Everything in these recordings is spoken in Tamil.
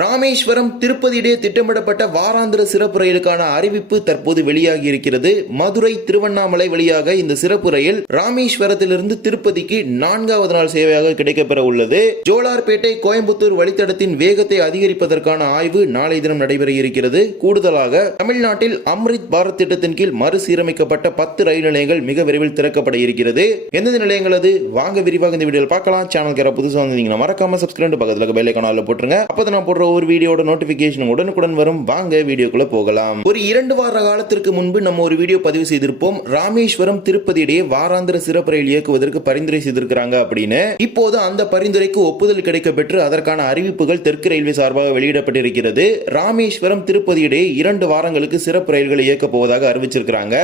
ராமேஸ்வரம் திருப்பதியிடையே திட்டமிடப்பட்ட வாராந்திர சிறப்பு ரயிலுக்கான அறிவிப்பு தற்போது வெளியாகி இருக்கிறது மதுரை திருவண்ணாமலை வழியாக இந்த சிறப்பு ரயில் ராமேஸ்வரத்திலிருந்து திருப்பதிக்கு நான்காவது நாள் சேவையாக கிடைக்கப்பெற உள்ளது. ஜோலார்பேட்டை கோயம்புத்தூர் வழித்தடத்தின் வேகத்தை அதிகரிப்பதற்கான ஆய்வு நாளை தினம் நடைபெற இருக்கிறது. கூடுதலாக தமிழ்நாட்டில் அம்ரித் பாரத் திட்டத்தின் கீழ் மறுசீரமைக்கப்பட்ட பத்து ரயில் நிலையங்கள் மிக விரைவில் திறக்கப்பட இருக்கிறது. எந்தெந்த நிலையங்கள் அது? வாங்க விரிவாக இந்த வீடியோவில் பார்க்கலாம். சேனல் புதுசாக வந்தீங்கன்னா மறக்காம சப்ஸ்கிரைப் பக்கத்தில் பெல் போட்டுருங்க. அப்போ நான் போடுற ஒரு வீடியோட நோட்டிபிகேஷன் உடனுக்குடன் வரும். வாங்க வீடியோக்குள்ள போகலாம். ஒரு இரண்டு வார காலத்திற்கு முன்பு நம்ம ஒரு வீடியோ பதிவு செய்திருப்போம். ராமேஸ்வரம் திருப்பதி இடையே வாராந்திர சிறப்பு ரயில் இயக்குவதற்கு பரிந்துரை செய்திருக்கிறாங்க அப்படின்னு. இப்போது அந்த பரிந்துரைக்கு ஒப்புதல் கிடைக்க பெற்று அதற்கான அறிவிப்புகள் தெற்கு ரயில்வே சார்பாக வெளியிடப்பட்டிருக்கிறது. ராமேஸ்வரம் திருப்பதி இடையே இரண்டு வாரங்களுக்கு சிறப்பு ரயில்களை இயக்கப் போவதாக அறிவிச்சிருக்கிறாங்க.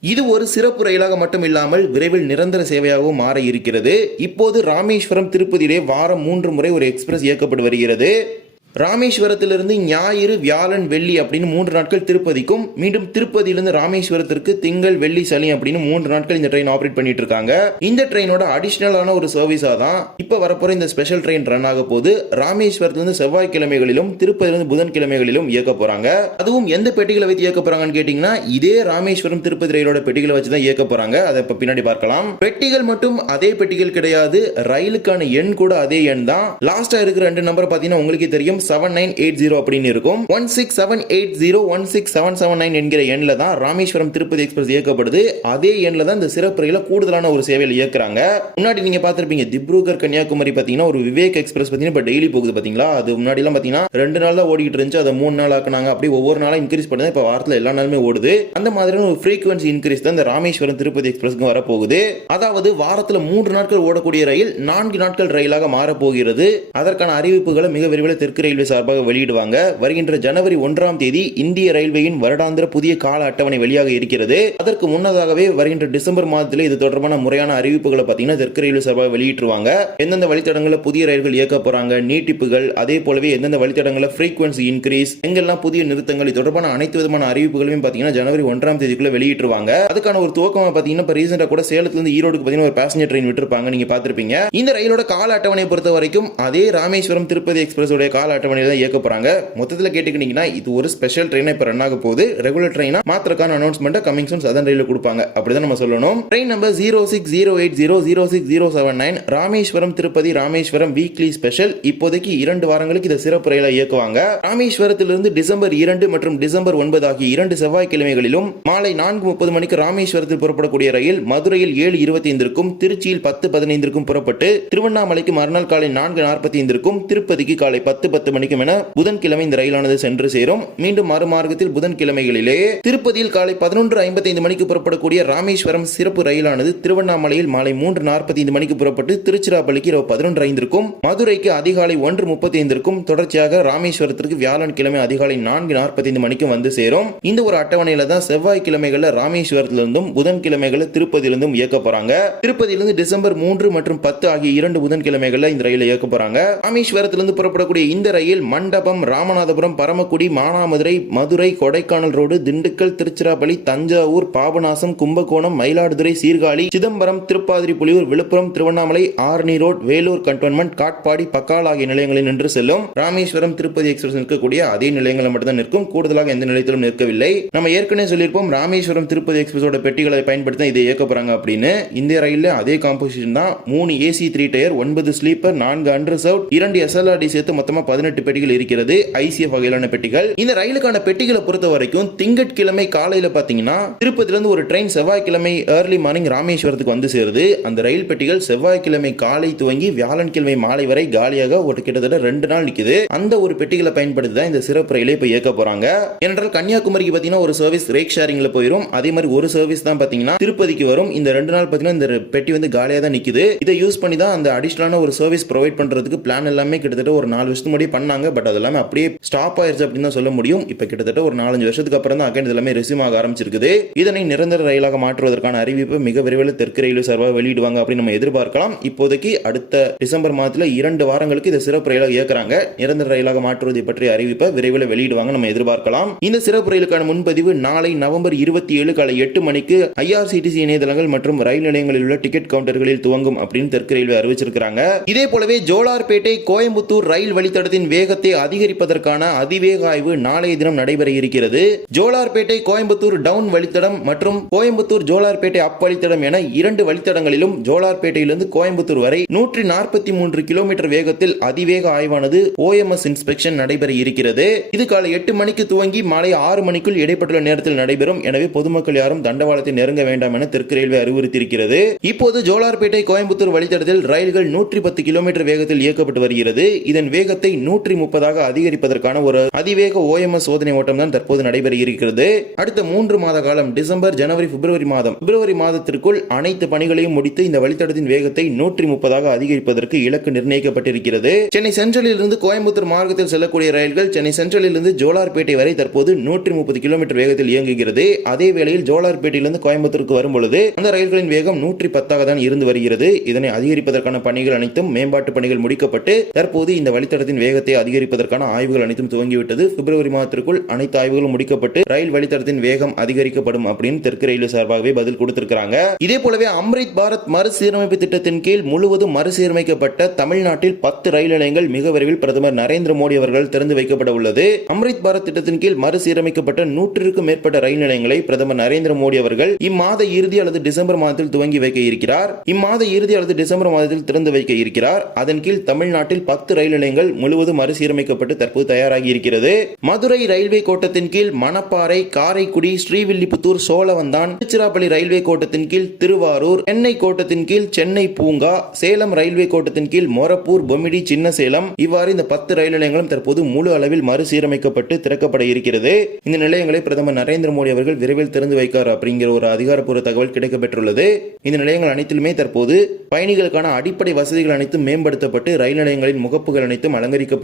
இது ஒரு சிறப்பு ரயிலாக மட்டும் இல்லாமல் விரைவில் நிரந்தர சேவையாகவும் மாற இருக்கிறது. இப்போது ராமேஸ்வரம் திருப்பதியிலே வாரம் மூன்று முறை ஒரு எக்ஸ்பிரஸ் இயக்கப்பட்டு வருகிறது. ராமேஸ்வரத்திலிருந்து ஞாயிறு வியாழன் வெள்ளி அப்படின்னு மூன்று நாட்கள் திருப்பதிக்கும் மீண்டும் திருப்பதியிலிருந்து ராமேஸ்வரத்திற்கு திங்கள் வெள்ளி சனி அப்படின்னு மூன்று நாட்கள் இந்த ட்ரெயின் ஆப்ரேட் பண்ணிட்டு இருக்காங்க இந்த ட்ரெயினோட அடிஷ்னலான ஒரு சர்வீஸா தான் இப்ப வரப்போற இந்த ஸ்பெஷல் ட்ரெயின் ரன் ஆக போது ராமேஸ்வரத்திலிருந்து செவ்வாய்க்கிழமைகளிலும் திருப்பதியிலிருந்து புதன்கிழமைகளிலும் இயக்க போறாங்க. அதுவும் எந்த பெட்டிகளை வைத்து இயக்க போறாங்கன்னு கேட்டீங்கன்னா இதே ராமேஸ்வரம் திருப்பதி ரயிலோட பெட்டிகளை வச்சு தான் இயக்க போறாங்க. அதை இப்ப பின்னாடி பார்க்கலாம். பெட்டிகள் மட்டும் அதே பெட்டிகள் கிடையாது. ரயிலுக்கான எண் கூட அதே எண் தான். லாஸ்டா இருக்கிற ரெண்டு நம்பர் பாத்தீங்கன்னா உங்களுக்கே தெரியும். செவன் நைன் எயிட் ஜீரோ அப்படின்னு இருக்கும். One six seven eight zero one six seven seven nine என்கிற எண்ணில் தான் ராமேஸ்வரம் திருப்பதி எக்ஸ்பிரஸ் இயக்கப்படுது. அதே எண்ணில் தான் இந்த சிறப்பு ரயில கூடுதலான ஒரு சேவையில் இயக்குறாங்க. முன்னாடி நீங்கள் பார்த்துருப்பீங்க திப்ருகர் கன்னியாகுமரி பார்த்தீங்கன்னா ஒரு விவேக் எக்ஸ்பிரஸ் பார்த்தீங்கன்னா இப்போ டெய்லி போகுது பார்த்தீங்களா? அது முன்னாடிலாம் பார்த்தீங்கன்னா ரெண்டு நாள் தான் ஓடிட்டு இருந்துச்சு. அதை மூணு நாள் ஆக்குனாங்க. அப்படி ஒவ்வொரு நாளாக இன்க்ரீஸ் பண்ணி இப்போ வாரத்தில் எல்லா நாளுமே ஓடுது. அந்த மாதிரியான ஒரு ஃப்ரீக்வன்சி இன்க்ரீஸ் தான் இந்த ராமேஸ்வரம் திருப்பதி எக்ஸ்பிரஸ்க்கு வரப்போகுது. அதாவது வாரத்தில் மூன்று நாட்கள் ஓடக்கூடிய ரயில் நான்கு நாட்கள் ரயிலாக மாறப்போகிறது. அதற்கான அறிவிப்புகளை மிக விரைவில் தெற்கு ரயில்வே சார்பாக வெளியிடுவாங்க. வருகின்ற ஜனவரி ஒன்றாம் தேதி இந்திய ரயில்வேயின் வருடாந்திர புதிய கால அட்டவணை வெளியாக இருக்கிறது. அதற்கு முன்னதாகவே வருகின்ற டிசம்பர் மாதத்தில் இது தொடர்பான முறையான அறிவிப்புகளை பார்த்தீங்கன்னா தெற்கு ரயில்வே சார்பாக வெளியிட்டுருவாங்க. எந்தெந்த வழித்தடங்களில் புதிய ரயில்கள் இயக்க போறாங்க நீட்டிப்புகள் அதே போலவே எந்தெந்த வழித்தடங்களில் ஃப்ரீக்வன்சி இன்க்ரீஸ் எங்கெல்லாம் புதிய நிறுத்தங்கள் இது தொடர்பான அனைத்து விதமான அறிவிப்புகளையும் பார்த்தீங்கன்னா ஜனவரி ஒன்றாம் தேதிக்குள்ள வெளியிட்டுருவாங்க. அதுக்கான ஒரு துவக்கமா பார்த்தீங்கன்னா இப்போ ரீசெண்டாக கூட சேலத்துல ஈரோடுக்கு பார்த்தீங்கன்னா ஒரு பேசஞ்சர் ட்ரெயின் விட்டுருப்பாங்க. நீங்க பார்த்துருப்பீங்க. இந்த ரயிலோட கால அட்டவணையை பொறுத்த வரைக்கும் அதே ராமேஸ்வரம் திருப்பதி எக்ஸ்பிரஸ் உடைய கால அட்டவணையில் தான் இயக்க போறாங்க. மொத்தத்தில் கேட்டுக்கிட்டீங்கன்னா இது ஒரு ஸ்பெஷல் ட்ரெயினை இப்போ ரன் ஆக போகுது. ரெகுலர் ட்ரெயினா மாத்திரக்கான அனௌன்ஸ்மெண்ட்டை கமிங் சூன் சதன் ரயில கொடுப்பாங்க. அப்படிதான் நம்ம சொல்லணும். Train number zero six zero eight zero zero six zero seven nine Rameswaram Tirupati Rameswaram weekly special இப்போதைக்கு இரண்டு வாரங்களுக்கு இதை சிறப்பு ரயிலை இயக்குவாங்க. ராமேஸ்வரத்திலிருந்து டிசம்பர் இரண்டு மற்றும் டிசம்பர் ஒன்பது ஆகிய இரண்டு செவ்வாய்க்கிழமைகளிலும் மாலை நான்கு முப்பது மணிக்கு ராமேஸ்வரத்தில் புறப்படக்கூடிய ரயில் மதுரையில் ஏழு இருபத்தி ஐந்திற்கும் திருச்சியில் பத்து பதினைந்திற்கும் புறப்பட்டு திருவண்ணாமலைக்கு மறுநாள் காலை நான்கு நாற்பத்தி ஐந்திற்கும் திருப்பதிக்கு காலை பத்து பத்து பத்து மணிக்கும் என புதன்கிழமை இந்த ரயிலானது சென்று சேரும். மீண்டும் மறுமார்க்கத்தில் புதன்கிழமைகளிலே திருப்பதியில் காலை பதினொன்று ஐம்பத்தைந்து மணிக்கு புறப்படக்கூடிய ராமேஸ்வரம் சிறப்பு ரயிலானது திருவண்ணாமலையில் மாலை மூன்று நாற்பத்தைந்து மணிக்கு புறப்பட்டு திருச்சிராப்பள்ளிக்கு இரவு பதினொன்று ஐந்திற்கும் மதுரைக்கு அதிகாலை ஒன்று முப்பத்தி ஐந்திற்கும் தொடர்ச்சியாக ராமேஸ்வரத்திற்கு வியாழன்கிழமை அதிகாலை நான்கு நாற்பத்தைந்து மணிக்கும் வந்து சேரும். இந்த ஒரு அட்டவணையில தான் செவ்வாய்க்கிழமைகள்ல ராமேஸ்வரத்திலிருந்தும் புதன்கிழமைகள்ல திருப்பதியிலிருந்தும் இயக்க போறாங்க. திருப்பதியிலிருந்து டிசம்பர் மூன்று மற்றும் பத்து ஆகிய இரண்டு புதன்கிழமைகள்ல இந்த ரயிலை இயக்க போறாங்க. ராமேஸ்வரத்திலிருந்து புறப்படக்கூடிய இந்த ரயில் Mandapam Ramanathapuram Paramakudi Manamadurai Madurai Kodaikanal road Dindigul Tiruchirappalli Thanjavur Papanasam Kumbakonam Mayiladuthurai Sirkazhi Chidambaram Tiruppadiripuliyur Villupuram Tiruvannamalai Arni road Vellore cantonment Katpadi Pakala ஆகிய நிலையங்களில் நின்று செல்லும் ராமேஸ்வரம் திருப்பதி எக்ஸ்பிரஸ் நிற்கக்கூடிய அதே நிலையங்களில் மட்டும்தான் நிற்கும். கூடுதலாக எந்த நிலையத்திலும் நிற்கவில்லை. நம்ம ஏற்கனவே சொல்லியிருப்போம் ராமேஸ்வரம் திருப்பதி எக்ஸ்பிரஸோட பெட்டிகளை பயன்படுத்தி இதை இயக்க போறாங்க அப்படின்னு. இந்த ரயிலில் அதே காம்போசிஷன் தான். மூணு ஏசி த்ரீ டயர் ஒன்பது ஸ்லீப்பர் நான்கு அண்டர்சர்வ் இரண்டு எஸ்எல்ஆர்டி சேர்த்து மொத்தமாக பதினெட்டு பெட்டிகள் இருக்கிறது ஐசிஎஃப் வகையிலான பெட்டிகள். இந்த ரயிலுக்கான பெட்டிகளை பொறுத்த வரைக்கும் திங்கட்கிழமை காலையில பாத்தீங்கன்னா திருப்பதிலிருந்து ஒரு ட்ரெயின் செவ்வாய்க்கிழமை ஏர்லி மார்னிங் ராமேஸ்வரத்துக்கு வந்து சேருது. அந்த ரயில் பெட்டிகள் செவ்வாய்க்கிழமை காலை துவங்கி வியாழன்கிழமை மாலை வரை காலியாக ஒரு கிட்டத்தட்ட ரெண்டு நாள் நிற்குது அந்த ஒரு பெட்டிகளை பயன்படுத்தி தான் இந்த சிறப்பு ரயிலை இப்போ இயக்க போறாங்க. ஏனென்றால் கன்னியாகுமரிக்கு பாத்தீங்கன்னா ஒரு சர்வீஸ் ரேக் ஷேரிங்ல போயிடும் அதே மாதிரி ஒரு சர்வீஸ் தான் பாத்தீங்கன்னா திருப்பதிக்கு வரும். இந்த ரெண்டு நாள் பாத்தீங்கன்னா இந்த பெட்டி வந்து காலியாக தான் நிக்குது. இதை யூஸ் பண்ணி தான் அந்த அடிஷனலான ஒரு சர்வீஸ் ப்ரொவைட் பண்றதுக்கு பிளான் எல்லாமே கிட்டத்தட்ட ஒரு நாலு வருஷத்துக்கு முன்னாடி பண்ணாங்க பட் அது எல்லாமே அப்படியே ஸ்டாப் ஆயிருச்சு அப்படின்னு தான் சொல்ல முடியும். இப்போ கிட்டத்தட்ட ஒரு நாலஞ்சு வருஷத்துக்கு அப்புறம் தான் அகைன் எல்லாமே ரெசியூம் ஆக ஆரம்பிச்சிருக்குது. இதனை நிரந்தர ரயிலாக மாற்றுவதற்கான அறிவிப்பு மிக விரைவில் தெற்கு ரயில்வே சார்பாக வெளியிடுவாங்க அப்படின்னு நம்ம எதிர்பார்க்கலாம். இப்போதைக்கு அடுத்த டிசம்பர் மாதத்தில் இரண்டு வாரங்களுக்கு இதை சிறப்பு ரயிலாக இயக்குறாங்க. நிரந்தர ரயிலாக மாற்றுவதை பற்றிய அறிவிப்பை விரைவில் வெளியிடுவாங்க நம்ம எதிர்பார்க்கலாம். இந்த சிறப்பு ரயிலுக்கான முன்பதிவு நாளை நவம்பர் இருபத்தி ஏழு காலை எட்டு மணிக்கு ஐஆர்சிடிசி இணையதளங்கள் மற்றும் ரயில் நிலையங்களில் உள்ள டிக்கெட் கவுண்டர்களில் துவங்கும் அப்படின்னு தெற்கு ரயில்வே அறிவிச்சிருக்காங்க இதே போலவே ஜோலார்பேட்டை கோயம்புத்தூர் ரயில் வழித்தடத்தின் வழித்தடத்தின் வேகத்தை அதிகரிப்பதற்கான அதிவேக ஆய்வு நாளைய தினம் நடைபெற இருக்கிறது. ஜோலார்பேட்டை கோயம்புத்தூர் டவுன் வழித்தடம் மற்றும் கோயம்புத்தூர் ஜோலார்பேட்டை அப் வழித்தடம் என இரண்டு வழித்தடங்களிலும் ஜோலார்பேட்டையிலிருந்து கோயம்புத்தூர் வரை நூற்றி நாற்பத்தி மூன்று கிலோமீட்டர் வேகத்தில் அதிவேக ஆய்வானது ஓஎம்எஸ் இன்ஸ்பெக்ஷன் நடைபெற இருக்கிறது. இது காலை எட்டு மணிக்கு துவங்கி மாலை ஆறு மணிக்குள் இடைப்பட்டுள்ள நேரத்தில் நடைபெறும். எனவே பொதுமக்கள் யாரும் தண்டவாளத்தை நெருங்க வேண்டாம் என தெற்கு ரயில்வே அறிவுறுத்தியிருக்கிறது. இப்போது ஜோலார்பேட்டை கோயம்புத்தூர் வழித்தடத்தில் ரயில்கள் நூற்றி பத்து கிலோமீட்டர் வேகத்தில் இயக்கப்பட்டு வருகிறது. இதன் வேகத்தை நூற்றி முப்பதாக அதிகரிப்பதற்கான ஒரு அதிவேக ஓஎம்எஸ் சோதனை ஓட்டம் தான் தற்போது நடைபெற இருக்கிறது அடுத்த மூன்று மாத காலம் டிசம்பர் ஜனவரி பிப்ரவரி மாதம். பிப்ரவரி மாதத்திற்குள் அனைத்து பணிகளையும் முடித்து இந்த வழித்தடத்தின் வேகத்தை நூற்றி முப்பதாக அதிகரிப்பதற்கு இலக்கு நிர்ணயிக்கப்பட்டிருக்கிறது. சென்னை சென்ட்ரலில் இருந்து கோயம்புத்தூர் மார்க்கத்தில் செல்லக்கூடிய ரயில்கள் சென்னை சென்ட்ரலில் இருந்து ஜோலார்பேட்டை வரை தற்போது நூற்றி முப்பது கிலோமீட்டர் வேகத்தில் இயங்குகிறது. அதே வேளையில் ஜோலார்பேட்டையிலிருந்து கோயம்புத்தூருக்கு வரும் பொழுது அந்த ரயில்களின் வேகம் நூற்றி பத்தாக தான் இருந்து வருகிறது. இதனை அதிகரிப்பதற்கான பணிகள் அனைத்தும் மேம்பாட்டு பணிகள் முடிக்கப்பட்டு தற்போது இந்த வழித்தடத்தின் வேகம் வேகத்தை அதிகரிப்பதற்கான ஆய்வுகள் அனைத்தும் துவங்கிவிட்டது. பிப்ரவரி மாதத்திற்குள் அனைத்து ஆய்வுகளும் முடிக்கப்பட்டு ரயில் வழித்தடத்தின் வேகம் அதிகரிக்கப்படும் அப்படின்னு தெற்கு ரயில்வே சார்பாகவே பதில் கொடுத்திருக்கிறாங்க. இதே போலவே அம்ரித் பாரத் மறுசீரமைப்பு திட்டத்தின் கீழ் முழுவதும் மறுசீரமைக்கப்பட்ட தமிழ்நாட்டில் பத்து ரயில் நிலையங்கள் மிக விரைவில் பிரதமர் நரேந்திர மோடி அவர்கள் திறந்து வைக்கப்பட உள்ளது. அம்ரித் பாரத் திட்டத்தின் கீழ் மறுசீரமைக்கப்பட்ட நூற்றிற்கும் மேற்பட்ட ரயில் நிலையங்களை பிரதமர் நரேந்திர மோடி அவர்கள் இம்மாத இறுதி அல்லது டிசம்பர் மாதத்தில் துவங்கி வைக்க இருக்கிறார். இம்மாத இறுதி அல்லது டிசம்பர் மாதத்தில் திறந்து வைக்க இருக்கிறார். அதன் கீழ் தமிழ்நாட்டில் பத்து ரயில் நிலையங்கள் முழுவதும் மறுசீரமைக்கப்பட்டு தற்போது தயாராகி இருக்கிறது. மதுரை ரயில்வே கோட்டத்தின் கீழ் மணப்பாறை காரைக்குடி ஸ்ரீவில்லிபுத்தூர் சோழவந்தான் திருச்சிராப்பள்ளி ரயில்வே கோட்டத்தின் கீழ் திருவாரூர் சென்னை கோட்டத்தின் கீழ் சென்னை பூங்கா சேலம் ரயில்வே கோட்டத்தின் கீழ் மொரப்பூர் பொமிடி சின்ன சேலம் இவ்வாறு இந்த பத்து ரயில் நிலையங்களும் தற்போது முழு அளவில் மறுசீரமைக்கப்பட்டு திறக்கப்பட இருக்கிறது. இந்த நிலையங்களை பிரதமர் நரேந்திர மோடி அவர்கள் விரைவில் திறந்து வைக்கார் அப்படிங்கிற ஒரு அதிகாரப்பூர்வ தகவல் கிடைக்கப்பெற்றுள்ளது. இந்த நிலையங்கள் அனைத்திலுமே தற்போது பயணிகளுக்கான அடிப்படை வசதிகள் அனைத்தும் மேம்படுத்தப்பட்டு ரயில் நிலையங்களின் முகப்புகள் அனைத்தும் அலங்கரிக்கப்பட்டு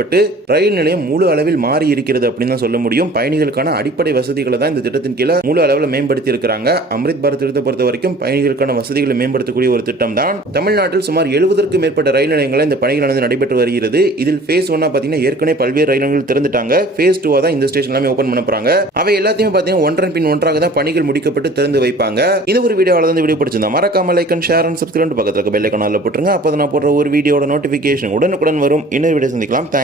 ரயில் நிலையம் முழு அளவில் மாறி இருக்கிறது அப்படின்னு தான் சொல்ல முடியும். பயணிகளுக்கான அடிப்படை வசதிகளை தான் இந்த திட்டத்தின் கீழே முழு அளவில் மேம்படுத்தி இருக்கிறாங்க அமிர்த் பாரத் திட்டத்தை பொறுத்த வரைக்கும் பயணிகளுக்கான வசதிகளை மேம்படுத்தக்கூடிய ஒரு திட்டம் தான். தமிழ்நாட்டில் சுமார் எழுபதற்கும் மேற்பட்ட ரயில் நிலையங்களில் இந்த பணிகள் வந்து நடைபெற்று வருகிறது. இதில் ஃபேஸ் ஒன்னா பார்த்தீங்கன்னா ஏற்கனவே பல்வேறு ரயில் நிலையங்கள் திறந்துட்டாங்க. ஃபேஸ் டூவா தான் இந்த ஸ்டேஷன் எல்லாமே ஓப்பன் பண்ண போறாங்க. அவை எல்லாத்தையும் பார்த்தீங்கன்னா ஒன்றன் பின் ஒன்றாக தான் பணிகள் முடிக்கப்பட்டு திறந்து வைப்பாங்க. இந்த ஒரு வீடியோவில் வந்து வீடியோ பிடிச்சிருந்தா மறக்காம like and share and subscribe பக்கத்தில் இருக்க பெல் ஐக்கானில் போட்டுருங்க. அப்போ நான் போடுற ஒரு வீடியோட நோட்டிஃபிகேஷன் உடனுக்குடன் வரும். இன்னொரு வீடியோ சந்திக்கலாம். Thanks